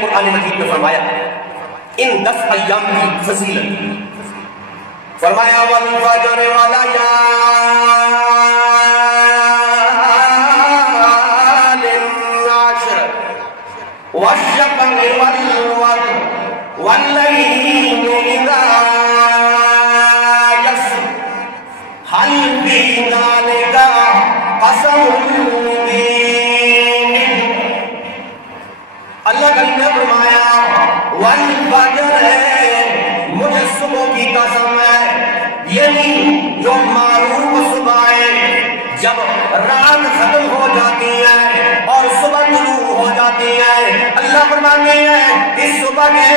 قرآن مجید میں فرمایا ان 10 ایام کی فضیلت، فرمایا والفجر وليال عشر والشفع والوتر والليل إذا يسر هل في ذلك قسم مبين۔ اللہ کریم نے فرمایا والفجر ہے، مجھے صبح کی قسم ہے، یعنی جو معروف صبح ہے، جب رات ختم ہو جاتی ہے اور صبح طلوع ہو جاتی ہے، اللہ فرماتے ہیں اس صبح کے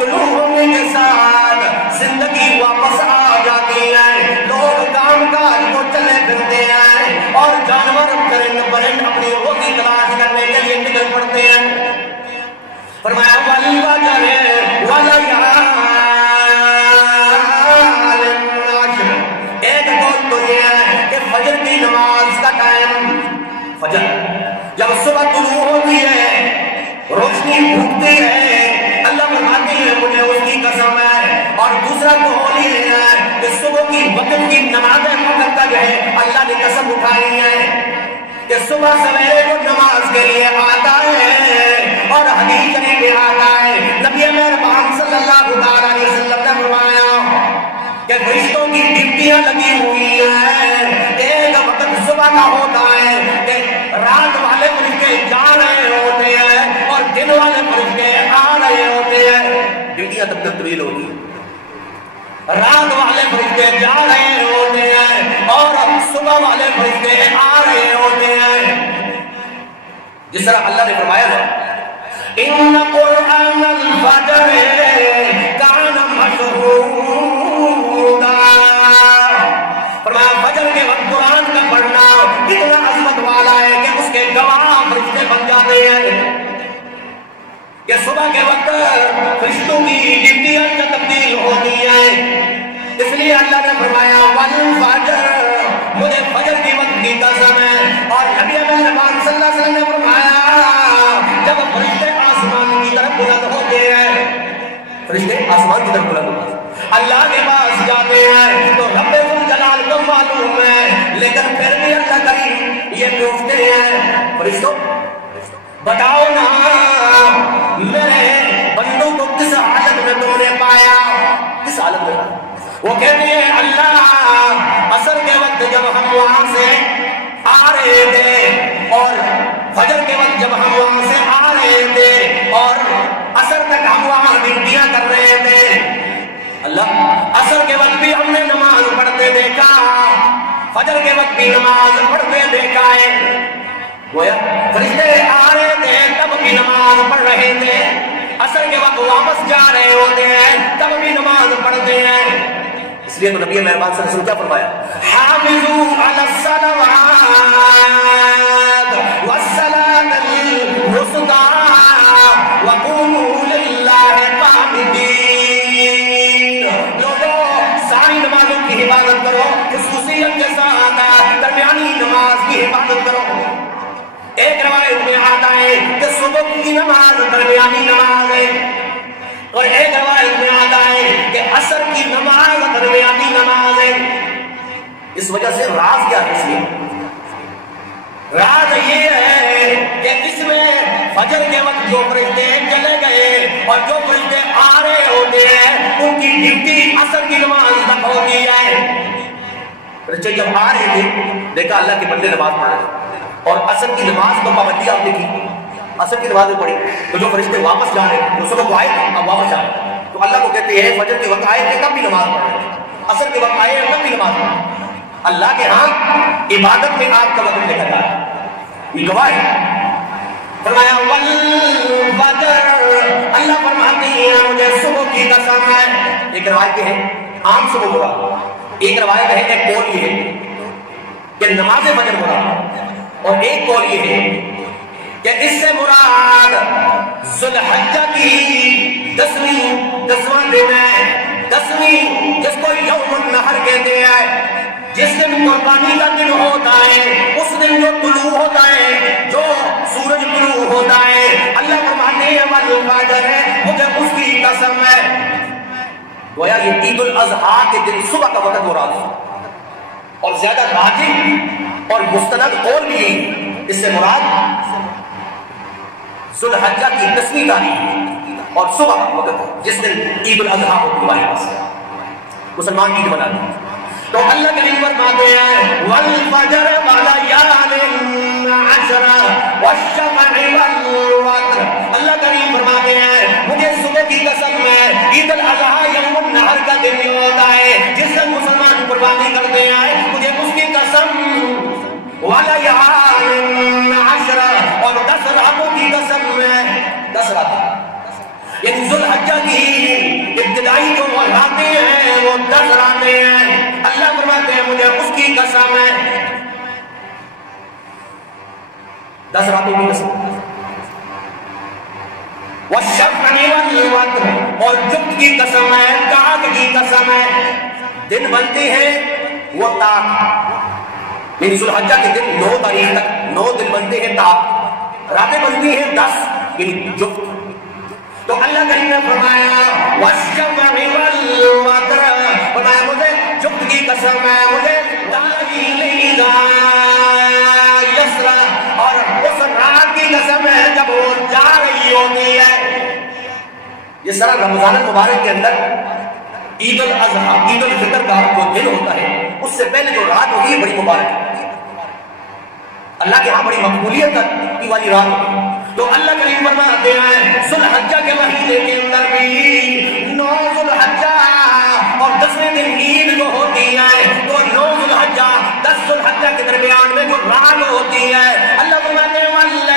طلوع ہونے کے ساتھ زندگی واپس آ جاتی ہے، لوگ کام کاج کو چلے پھرتے ہیں اور جانور پرند اپنی روزی تلاش کرنے کے لیے نکل پڑتے ہیں۔ فرمایا والفجر وليال عشر، ایک قول تو یہ ہے کہ فجر کی نماز کا ٹائم، فجر جب صبح طلوع ہوتی ہے، روشنی پھوٹتی ہے، اللہ فرماتے ہیں مجھے اس کی قسم ہے۔ اور دوسرا قول یہ ہے کہ صبح کی وقت کی نماز فجر تک ہے، اللہ نے قسم اٹھائی ہے کہ صبح سویرے کو نماز کے لیے آتا ہے، اور حدیث شریف میں آتا ہے نبی مہربان صلی اللہ علیہ وسلم نے فرمایا کہ فرشتوں کی ڈیوٹیاں لگی ہوئی ہیں، ایک وقت صبح کا ہوتا ہے کہ رات والے فرشتے جا رہے ہوتے ہیں اور دن والے فرشتے آ رہے ہوتے ہیں، ڈیوٹیاں تب تک طویل ہوگی، رات والے فرشتے جا رہے ہوتے ہیں اور صبح والے فرشتے آ رہے ہوتے ہیں۔ جس طرح اللہ نے فرمایا ہے ان قرآن الفجر کان مشہودا، فرمایا فجر کے وقت قرآن کا پڑھنا اتنا عظمت والا ہے کہ اس کے گواہ فرشتے بن جاتے ہیں، کہ صبح کے وقت فرشتوں کی ڈیوٹیاں تبدیل ہوتی ہیں۔ اس لیے اللہ نے فرمایا والفجر، مجھے فجر کی وقت کی قسم ہے۔ اور نبی مہربان صلی اللہ علیہ وسلم نے فرمایا جب فرشتے آسمان کی طرف بلند ہوتے ہیں، فرشتے آسمان کی طرف بلند ہوتے ہیں، اللہ کے پاس جاتے ہیں تو رب ذوالجلال کو معلوم ہے، لیکن پھر بھی اللہ کریم یہ پوچھتے ہیں فرشتوں بتاؤ نا میرے بندوں کو کس حالت میں تم نے پایا، کس حالت میں؟ وہ کہتے ہیں اللہ عصر کے وقت جب ہم وہاں سے آ رہے تھے اور فجر کے وقت جب ہم وہاں سے آ رہے تھے اور عصر تک ہم وہاں ڈیوٹیاں کر رہے تھے، اللہ عصر کے وقت بھی ہم نے نماز پڑھتے دیکھا، فجر کے وقت بھی نماز پڑھتے دیکھا ہے، گویا فرشتے آ رہے تھے تب بھی نماز پڑھ رہے تھے، عصر کے وقت واپس جا رہے ہوتے ہیں تب بھی نماز پڑھتے ہیں۔ اس لیے تو نبی مہربان صلی اللہ علیہ وسلم کیا فرمایا حافظوا علی الصلوات والصلاۃ الوسطی وقوموا للہ قانتین، لوگوں ساری نمازوں کی حفاظت کرو، خصوصیت کے ساتھ درمیانی نماز کی حفاظت کرو۔ ایک روایت میں آتا ہے کہ صبح کی نماز درمیانی نماز ہے، اور ایک روایت میں آتا ہے کہ عصر کی نماز درمیانی نماز ہے۔ اس وجہ سے راز کیا ہے؟ اس لیے راز یہ ہے کہ اس میں فجر کے وقت جو فرشتے چلے گئے اور جو فرشتے آ رہے ہوتے ہیں ان کی ڈیوٹی عصر کی نماز تک ہوتی ہے۔ فرشتے جب آ رہے تھے دیکھا اللہ کے بندے نماز پڑھ رہے اور عصر کی نماز کو پابندی آپ دیکھی، عصر کی نماز میں پڑھی تو جو فرشتے واپس جا رہے ہیں، صبح کو آئے اب واپس جا رہے ہیں، تو اللہ کو کہتے ہیں فجر کے وقت آئے تھے تب بھی نماز پڑھ رہے، عصر کے وقت آئے تب بھی نماز پڑھ رہے۔ اللہ کے ہاں عبادت میں آپ کا وقت لکھا جا رہا ہے، یہ گواہ ہے۔ فرمایا والفجر، اللہ فرماتے ہیں مجھے صبح کی قسم ہے۔ ایک روایت ہے عام صبح مراد، ایک روایت ہے ایک قول یہ ہے کہ نماز فجر مراد، اور ایک قول یہ ہے کہ اس سے مراد ذوالحجہ کی 10واں دن ہے، 10ویں جس کو یوم النحر کہتے ہیں، جس دن قربانی کا دن ہوتا ہے اس دن جو طلوع ہوتا ہے، جو سورج طلوع ہوتا ہے، اللہ فرماتے ہیں والفجر ہے، مجھے اس کی قسم ہے. گویا یہ عید الاضحیٰ کے دن صبح کا وقت ہو رہا ہے. اور زیادہ راجح اور مستند قول بھی اس سے مراد ذو الحجہ کی 10ویں تاریخ اور صبح کا وقت ہے جس دن عید الاضحیٰ ہوتی ہے ہمارے پاس، مسلمان عید مناتے ہیں. تو اللہ کریم فرماتے ہیں والفجر وليال عشر والشفع والوتر. اللہ کریم فرماتے ہیں مجھے صبح کی قسم ہے، عید الاضحیٰ یوم النحر کا دن یہ ہوتا ہے جس دن مسلمان قربانی کرتے ہیں، مجھے اس کی قسم وليال عشر اور 10 راتوں کی قسم ہے. 10 راتیں یعنی ذو الحجہ کی ابتدائی جو راتیں ہیں وہ 10 راتیں ہیں. اللہ فرماتے ہیں مجھے اس کی قسم ہے، 10 راتوں کی قسم. والشفع والوتر اور جفت کی قسم ہے، تاک کی قسم ہے. دن بنتے ہیں وہ تاک، یعنی ذو الحجہ کے دن 9 تاریخ تک 9 دن بنتے ہیں تاک، راتیں بنتی ہیں 10 یعنی جفت. تو اللہ کریم نے فرمایا والشفع والوتر، فرمایا مجھے جفت کی قسم ہے، مجھے یسرا اور اس رات کی قسم ہے جب وہ جا رہی ہوتی ہے. یہ سارا رمضان المبارک کے اندر عید الاضحیٰ عید الفطر کا جو دن ہوتا ہے اس سے پہلے جو رات ہوتی ہے بڑی مبارک ہے، اللہ کے ہاں بڑی مقبولیت کی والی رات ہوتی ہے. تو اللہ کریم فرماتے ہیں ذو الحجہ کے مہینے کے اندر بھی 9 ذو الحجہ اور 10ویں دن عید جو ہوتی ہے تو 9 ذو الحجہ 10 ذو الحجہ کے درمیان میں جو رات ہوتی ہے، اللہ فرماتے ہیں واللیل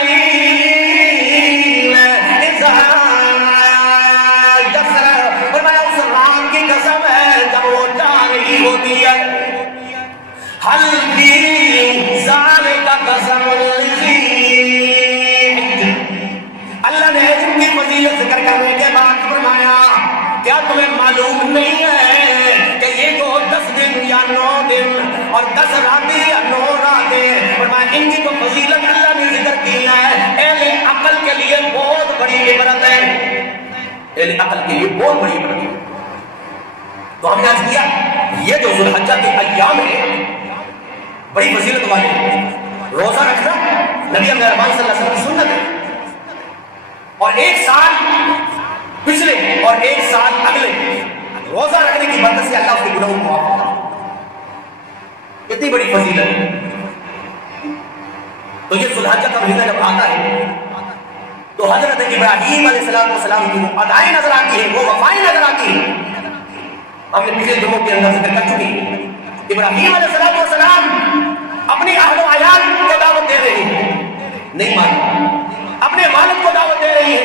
اذا یسر، فرمایا اس رات کی قسم ہے جب وہ جا رہی ہوتی ہے. حل بھی ذالک قسم اللہ نے ان کی فضیلت ذکر کرنے کے بعد فرمایا کیا تمہیں معلوم نہیں ہے کہ یہ جو 10 دن یا 9 دن اور 10 راتیں یا 9 راتیں، فرمایا ان کی تو فضیلت اللہ نے ذکر کی ہے، اہل عقل کے لیے بہت بڑی عبرت ہے، اہل عقل کے لیے بہت بڑی عبرت ہے. تو ہم نے عرض کیا یہ جو ذو الحجہ کے ایام ہیں بڑی فضیلت والے ہیں. روزہ رکھنا نبی مہربان صلی اللہ علیہ وسلم کی سنت ہے، اور ایک سال پچھلے اور ایک سال اگلے روزہ رکھنے کی برکت سے اللہ اس کے گناہوں کو معاف کرتا ہے. اتنی بڑی فضیلت ہے. تو یہ ذو الحجہ کا مہینہ جب آتا ہے تو حضرت ابراہیم علیہ السلام کی وہ ادائیں نظر آتی ہیں، وہ وفائیں نظر آتی ہیں. ہم نے پچھلے جمعوں کے اندر ذکر کر چکی ہیں. ابراہیم علیہ السلام اپنی اہل و عیال کو دعوت دے رہے ہیں، نہیں مانی. اپنے والد کو دعوت دے رہی ہے،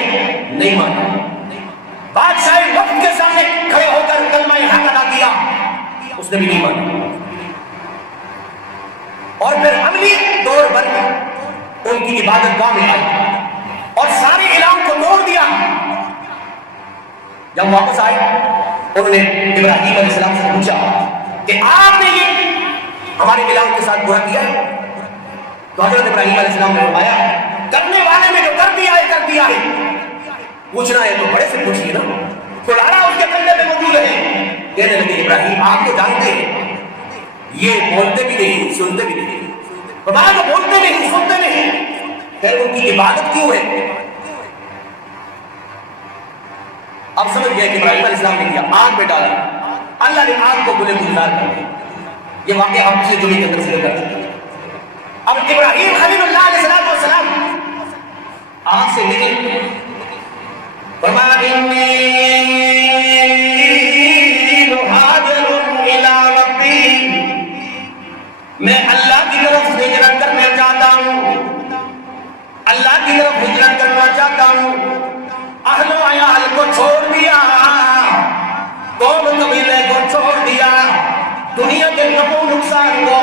نہیں مانی. بادشاہ وقت کے سامنے کھڑے ہو کر کلمہ حق ادا کیا، اس نے بھی نہیں مانی. اور پھر عملی طور پر ان کی عبادت گاہ میں آئی اور سارے اعلان کو توڑ دیا. جب واپس آئے انہوں نے ابراہیم علیہ السلام سے پوچھا کہ آپ نے یہ ہمارے اعلان کے ساتھ برا کیا ہے؟ تو حضرت ابراہیم علیہ السلام نے فرمایا کرنے والے نے جو کر دیا ہے پوچھنا ہے تو بڑے سے پوچھیے نا. کلاڑا اس کے کندھے پہ موجود ہے. کہنے لگے ابراہیم آپ تو جانتے ہیں یہ بولتے بھی نہیں سنتے بھی نہیں، فرمایا کہ بولتے نہیں سنتے نہیں، پھر ان کی عبادت کیوں ہے؟ اب سمجھ گئے کہ ابراہیم علیہ السلام نے کیا آگ میں ڈالا، اللہ نے آگ کو گلے گلزار کر دیا. یہ واقعہ ہم پچھلے جمعے کے اندر ذکر کر چکے. اب ابراہیم خلیل اللہ علیہ السلام آگ سے نکلے، فرمایا انی مہاجر الی ربی، میں اللہ کی طرف ہجرت کرنا چاہتا ہوں، اللہ کی طرف ہجرت کرنا چاہتا ہوں. اہل و عیال کو چھوڑ دیا، قوم قبیلے کو چھوڑ دیا، دنیا کے نفع نقصان کو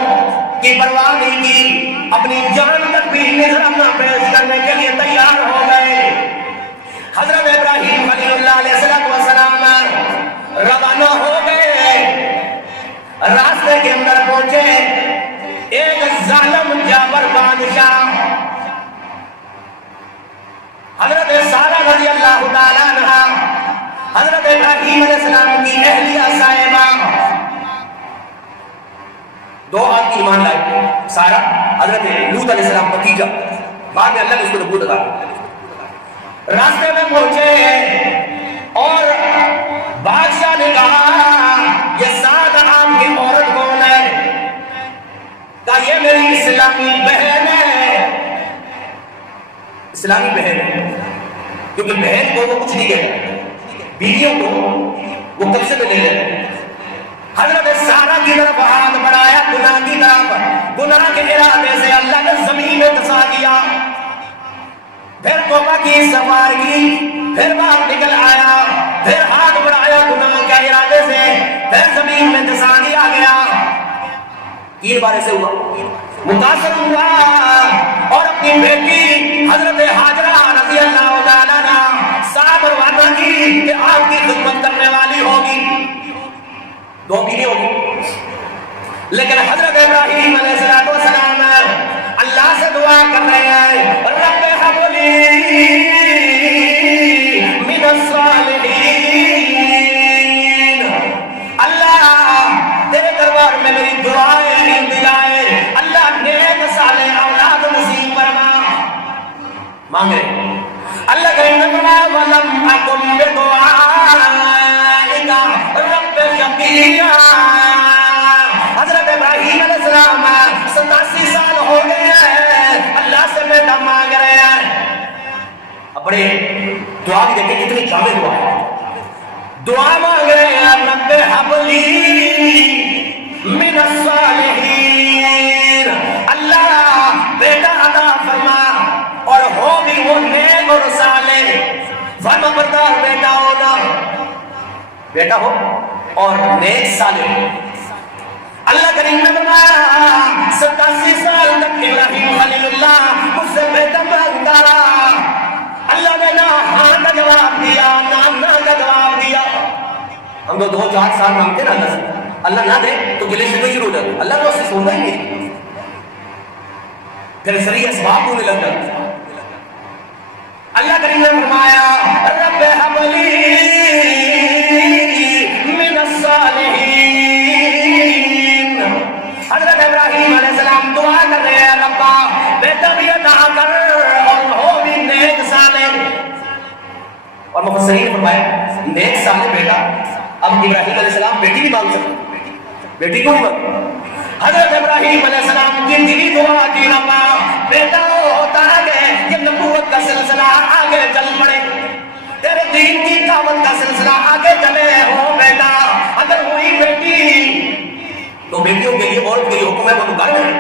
کی پرواہ نہیں کی، اپنی جان تک بھی نذرانہ پیش کرنے کے لیے تیار ہو گئے. حضرت ابراہیم خلیل اللہ علیہ السلام روانہ ہو گئے. راستے کے اندر پہنچے، ایک ظالم جابر بادشاہ حضرت سارہ رضی اللہ تعالیٰ عنہ، حضرت ابراہیم علیہ السلام کی اہلیہ صاحبہ، دو آدمی ایمان لائے، سارہ حضرت لوط علیہ السلام بھتیجا، بعد میں اللہ نے اس کو نبوت عطا کی۔ راستے میں پہنچے اور بادشاہ نے کہا یہ 7 عام کی عورت کون ہے؟ کہا یہ میری اسلامی بہن ہے، اسلامی بہن ہے، کیونکہ بہن کو وہ کچھ نہیں کہتا، بیویوں کو وہ قبضے میں لے لیتے۔ حضرت سارہ کی طرف ہاتھ بڑھایا، گناہ کی طرف، گناہ کے ارادے سے اللہ نے زمین میں دسا دیا، پھر توبہ کی، استغفار کی، پھر باہر نکل آیا، پھر ہاتھ بڑھایا گناہ کے ارادے سے، پھر زمین میں دسا دیا گیا، 3 بار ایسے ہوا، متاثر ہوا اور اپنی بیٹی حضرت ہاجرہ رضی اللہ تعالیٰ عنہ ساتھ روانہ کی کہ آپ کی خدمت کرنے والی ہوگی، 2 بیوی ہوگی۔ لیکن حضرت ابراہیم علیہ السلام اللہ سے دعا کر رہے ہیں، رب حب لی من الصالحین، اللہ تیرے دربار میں میری دعائیں التجائیں، اللہ نیک صالح اولاد نصیب فرما، مانگے اللہ کریم نے فرمایا ولم اکن بدعائک رب شقیا۔ حضرت ابراہیم علیہ السلام 87 سال ہو گئے ہیں، اللہ سے بیٹا مانگ رہے ہیں۔ اب بڑے دعا بھی دیکھیں کتنی جامع دعا ہے، دعا مانگ رہے ہیں رب حب لی من الصالحین، اللہ بیٹا عطا فرما اور ہو بھی وہ نیک اور صالح، فرما بردار بیٹا ہونا، بیٹا ہو اور نیک صالح۔ اللہ کریم نے فرمایا 87 سال تک ابراہیم خلیل اللہ مجھ سے بیٹا مانگتا رہا، اللہ نے نہ ہاں کا جواب دیا نہ نہ کا جواب دیا۔ ہم تو 2-4 سال مانگتے نا اللہ سے، اللہ نہ دے تو گلے شکوے شروع ہو جاتے، اللہ تو اس سے سنتا ہی نہیں، پھر سری اسباب ہونے لگ جاتے۔ اللہ کریم نے فرمایا رب حب لی من الصالحین، حضرت ابراہیم علیہ السلام دعا کر رہے ہیں ربا بیٹا بھی عطا کر اور ہو بھی نیک صالح۔ اور مفسرین نے فرمایا نیک صالح بیٹا، اب ابراہیم علیہ السلام بیٹی بھی مانگ سکتے، بیٹی کیوں نہیں مانگ؟ حضرت ابراہیم علیہ السلام کی دلی دعا کی ربا بیٹا ہوتا ہے کہ نبوت کا سلسلہ آگے چل پڑے، تیرے دین کی دعوت کا سلسلہ آگے چلے ہو بیٹا، اگر ہوئی بیٹی تو بیٹیوں کے لیے اور کوئی حکم ہے وہ تو گھر میں،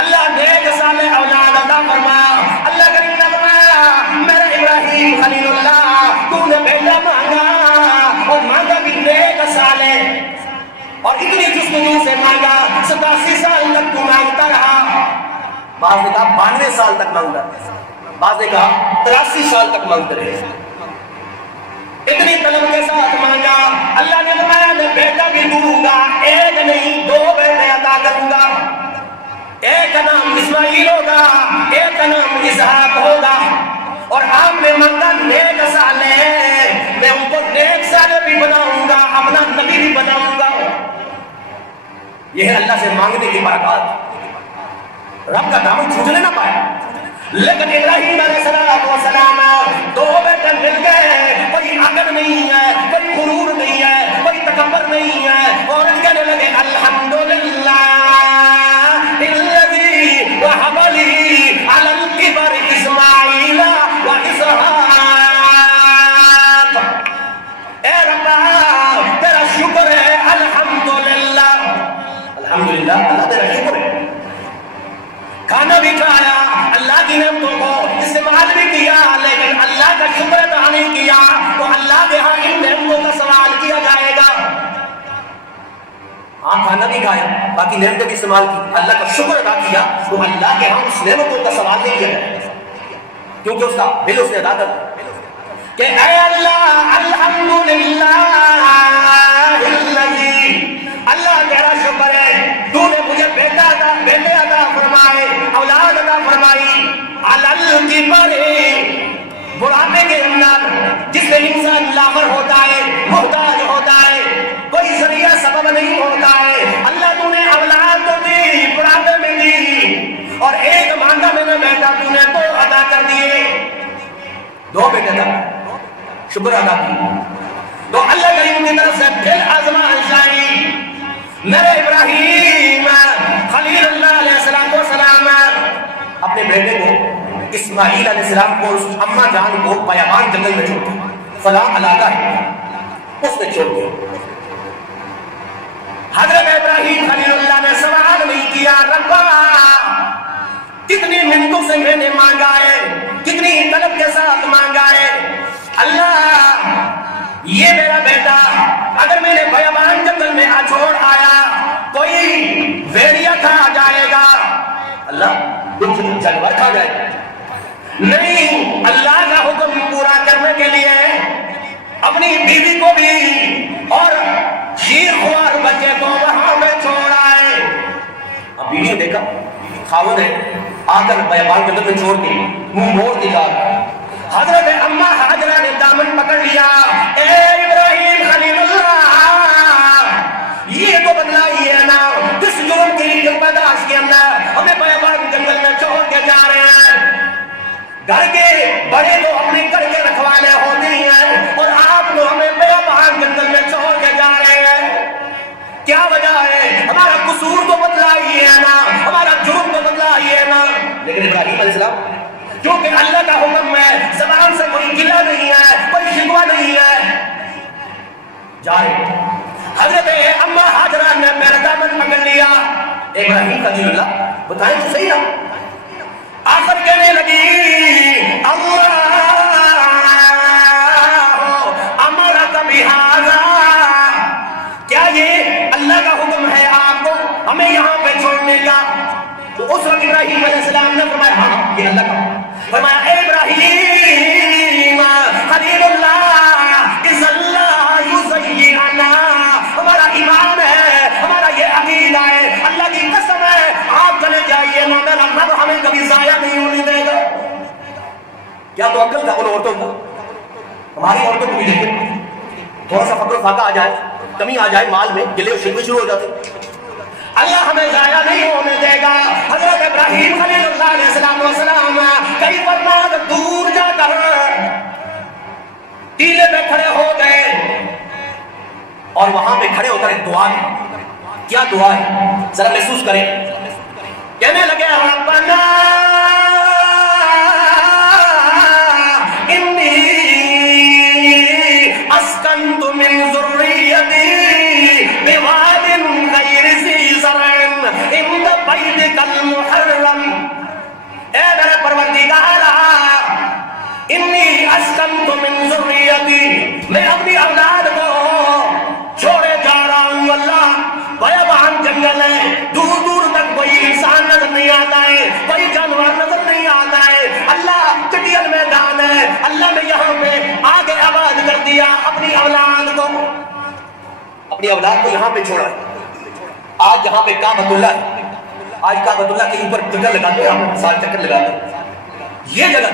اللہ نیک صالح اولاد عطا فرما۔ اللہ کریم نے فرمایا میرے ابراہیم خلیل اللہ تو نے بیٹا مانگا اور مانگا بھی نیک صالح، اور اتنی جستجو سے مانگا 87 سال تک تو مانگتا رہا، بعض نے کہا 92 سال تک مانگتا، بعض نے کہا 83 سال تک مانگتے رہے، اتنی طلب کے ساتھ مانگا۔ اللہ نے فرمایا میں بیٹا بھی دوں گا، ایک نہیں 2 بیٹے عطا کروں گا، ایک کا نام اسماعیل ہوگا، ایک کا نام اسحاق ہوگا، اور آپ نے مانگا نیک صالح، میں ان کو نیک صالح بھی بناؤں گا، اپنا نبی بھی بناؤں گا۔ یہ ہے اللہ سے مانگنے کی برکات، رب کا دامن چھوٹنے نہ پایا۔ لیکن ابراہیم علیہ السلام 2 بیٹے مل گئے، کوئی عقل نہیں ہے، کوئی غرور نہیں ہے، کوئی تکبر نہیں ہے، اور کہنے لگے الحمدللہ الذی وہب لی علی الکبر اسماعیل و اسحاق۔ اے رب تیرا شکر ہے، الحمدللہ، الحمدللہ اللہ تیرا شکر ہے، کھانا بھی کھایا، اللہ کی نعمتوں کو استعمال بھی کیا، لیکن اللہ کا شکر ادا نہیں کیا تو اللہ کے ہاں ان نعمتوں کا سوال کیا جائے گا۔ ہاں کھانا بھی کھایا، باقی نعمتیں بھی استعمال کی، اللہ کا شکر ادا کیا تو اللہ کے ہاں اس نعمتوں کا سوال نہیں کیا جائے گا، کیونکہ اس کا دل اس نے ادا کر کہ اے اللہ الحمدللہ الذی، اللہ ہمارے بڑھاپے کے اندر جس میں انسان لاغر ہوتا ہے، محتاج ہوتا ہے، کوئی ذریعہ سبب نہیں ہوتا ہے، اللہ تو نے اولاد تو دی، بڑھاپے میں دی، اور ایک مانگا میں نے بیٹا تو نے دو عطا کر دیے، دو بیٹے تھا، شکر ادا کی، تو اللہ کریم کی طرف سے پھر آزمائش آئی، میرے ابراہیم خلیل اللہ علیہ السلام اپنے بیٹے کو اسماعیل علیہ السلام کو اس اماں جان کو بیابان جنگل میں چھوڑ دیا، فلاں علاقہ ہے اس نے چھوڑ دیا۔ حضرت ابراہیم خلیل اللہ نے سوال نہیں کیا، ربا کتنی منتوں سے میں نے مانگا ہے، کتنی طلب کے ساتھ مانگا ہے، اللہ یہ میرا بیٹا اگر میں نے بیابان جنگل میں چھوڑ آیا کوئی ویڑیا کھا جائے گا، اللہ کچھ جانور کھا جائے گا، نہیں، اللہ کا حکم پورا کرنے کے لیے اپنی بیوی کو بھی اور شیر خوار بچے کو وہاں میں چھوڑا ہے۔ اب بیوی نے دیکھا خاوند ہے، آ کر بیابان جنگل میں چھوڑ دی، منہ موڑ دیا، حضرت اماں ہاجرہ نے دامن پکڑ لیا، اے ابراہیم خلیل اللہ یہ تو بدلا ہی ہے نا، کس جرم کی برداشت کے اندر ہمیں بیابان جنگل میں چھوڑ کے جا رہے ہیں، گھر کے بڑے تو اپنے کر کے رکھوانے ہوتے ہیں اور آپ لوگ ہمیں بیابان جنگل میں چھوڑ کے جا رہے ہیں، کیا وجہ ہے؟ ہمارا قصور تو بدلا ہی ہے نا، ہمارا جرم تو بدلا ہی ہے نا، لیکن ابراہیم علیہ السلام کیونکہ اللہ کا حکم ہے، زبان سے کوئی گلہ نہیں ہے، کوئی شکوہ نہیں ہے، جائے حضرت اماں ہاجرہ نے میرا دامن پکڑ لیا، ابراہیم خلیل اللہ بتائیں تو صحیح نا، آخر کہنے لگی اللہ امرک بہذا، کیا یہ اللہ کا حکم ہے آپ کو ہمیں یہاں پہ چھوڑنے کا؟ تو اس وقت ابراہیم علیہ السلام نے فرمایا ہاں یہ اللہ کا، فرمایا اے ابراہیم خلیل اللہ اذ اللہ یزیعنا، ہمارا ایمان ہے، ہمارا یہ عقیدہ ہے، اللہ کی قسم ہے آپ چلے جائیے نا، میرا رب ہمیں کبھی ضائع نہیں ہونے دے گا۔ کیا تو عقل تھا ان عورتوں کا؟ ہماری عورتوں کو بھی دیکھیں، تھوڑا سا فقر و فاقہ آ جائے، کمی آ جائے مال میں، گلے و شکوے شروع ہو جاتے، اللہ ہمیں ضائع نہیں ہونے دے گا۔ حضرت ابراہیم خلیل اللہ علیہ السلام کئی فرمان دور جا کر ٹیلے پہ کھڑے ہو گئے اور وہاں پہ کھڑے ہو کر ایک دعا ہے، کیا دعا ہے ذرا محسوس کریں، کہنے لگے ربنا انی اسکنت من ذریتی بواد غیر ذی زرع عند بیتک المحرم، اے میرے پروردگار انی اسکنت من ذریتی، میں اپنی اولاد کو چھوڑے جا رہا ہوں، اللہ بیابان جنگل ہے، دور دور تک کوئی انسان نظر نہیں آتا ہے، کوئی جانور نظر نہیں آتا ہے، اللہ چٹیل میدان ہے، اللہ نے یہاں پہ آگے آباد کر دیا اپنی اولاد کو، اپنی اولاد کو یہاں پہ چھوڑا ہے۔ آج یہاں پہ کعبۃ اللہ ہے، آج کعبۃ اللہ کے اوپر چکر لگاتے ہیں، سال چکر لگاتے ہیں، یہ جگہ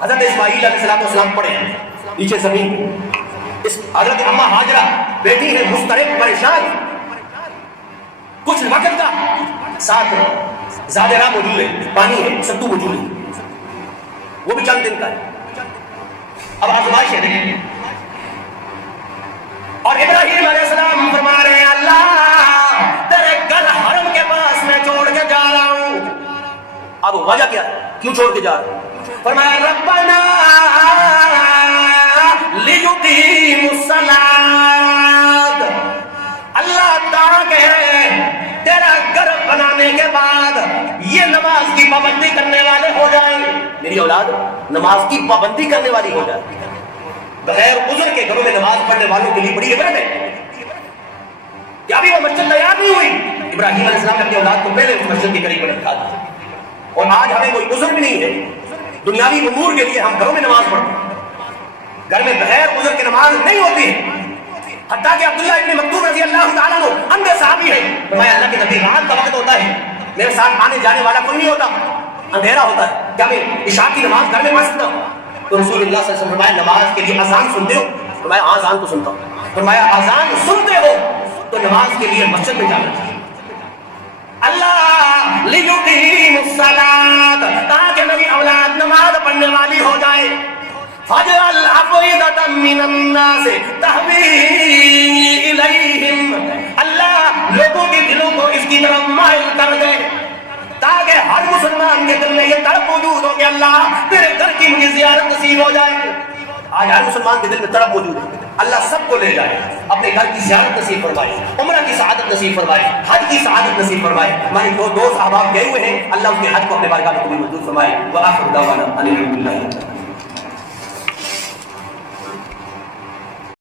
حضرت اسماعیل علیہ السلام پڑے ہیں نیچے زمین پہ، اس حضرت اماں ہاجرہ بیٹی ہے مضطرب پریشان، کچھ وقت کا ساتھ زادرہ موجود ہے، پانی ہے، ستو موجود ہے، وہ بھی چند دن کا ہے، اب آزمائش ہے دیکھیں، اور ابراہیم علیہ السلام فرما رہے ہیں اللہ تیرے گھر حرم کے پاس میں چھوڑ کے جا رہا ہوں، اب وجہ کیا ہے کیوں چھوڑ کے جا رہا ہوں؟ فرمایا ربنا لیقیموا الصلاۃ، اللہ تاکہ تیرا گھر بنانے کے بعد یہ نماز کی پابندی کرنے والے ہو جائیں، میری اولاد نماز کی پابندی کرنے والی ہو جائے، بغیر عذر کے گھروں میں نماز پڑھنے والوں کے لیے بڑی عبرت ہے کہ ابھی وہ مسجد تیار نہیں ہوئی، ابراہیم علیہ السلام نے اپنی اولاد کو پہلے اس مسجد کے قریب رکھا تھا، اور آج ہمیں کوئی عذر بھی نہیں ہے، دنیاوی امور کے لیے ہم گھروں میں نماز پڑھتے ہیں، گھر میں بغیر عذر کی نماز نہیں ہوتی ہے، حتیٰ کہ عبداللہ ابن مکتوم رضی اللہ تعالیٰ عنہ اندھے صحابی ہے، فرمایا اللہ کے نبی رات کا وقت ہوتا ہے، میرے ساتھ آنے جانے والا کوئی نہیں ہوتا، اندھیرا ہوتا ہے، کیا میں عشاء کی نماز گھر میں پڑھ سکتا ہوں؟ تو رسول اللہ صلی اللہ علیہ وسلم فرمایا نماز کے لیے اذان سنتے ہو؟ فرمایا اذان تو سنتا ہوں۔ فرمایا اذان سنتے ہو تو نماز کے لیے مسجد میں جانا چاہیے۔ اللہ لیقیموا الصلاۃ، تاکہ میری اولاد نماز پڑھنے والی ہو جائے۔ فَاجْعَلْ أَفْئِدَةً مِّنَ النَّاسِ تَهْوِي إِلَيْهِمْ، اللہ لوگوں کے دلوں کو اس کی طرف مائل کر دے تاکہ ہر مسلمان کے دل میں یہ تڑپ موجود ہو کہ اللہ تیرے گھر کی مجھے زیارت نصیب ہو جائے۔ آج ہر مسلمان کے دل میں تڑپ موجود ہے، اللہ سب کو لے جائے، اپنے گھر کی زیارت نصیب فرمائے، عمرہ کی سعادت نصیب فرمائے، حج کی سعادت نصیب فرمائے۔ ہمارے دو احباب گئے ہوئے ہیں، اللہ اس کے حج کو اپنے بارگاہ میں قبول منظور فرمائے۔ وآخر دعوانا ان الحمد للہ۔